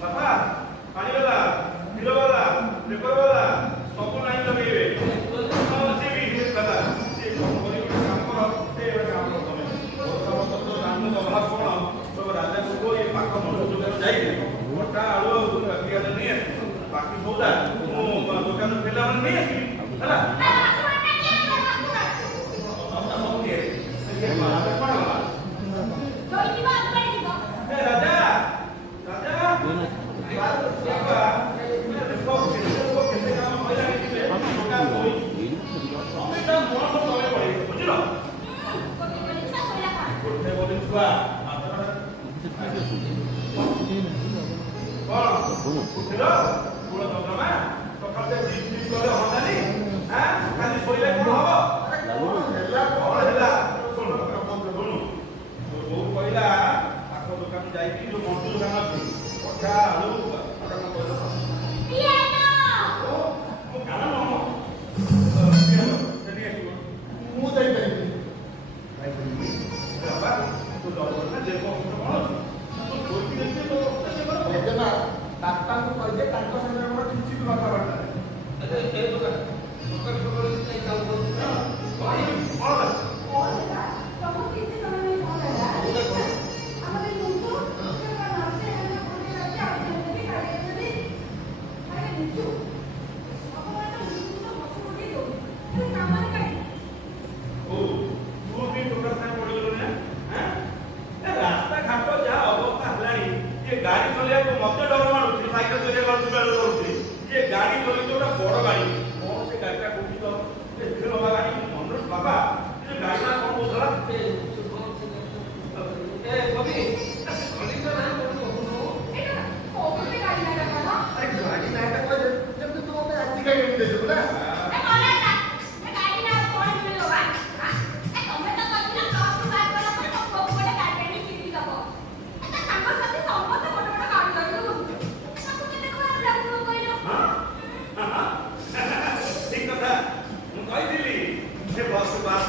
बापा पानी वाला किलो वाला पेपर वाला सब लाइन लगेबे से भी कला से काम करो से काम करो तमे सब तो नाम तो भाग कोन तो राजा को ये पाक मन दुकान जाई मोटा आलो रखिया नहीं है बाकी सौदा मो दुकान फेला मन नहीं है हला बस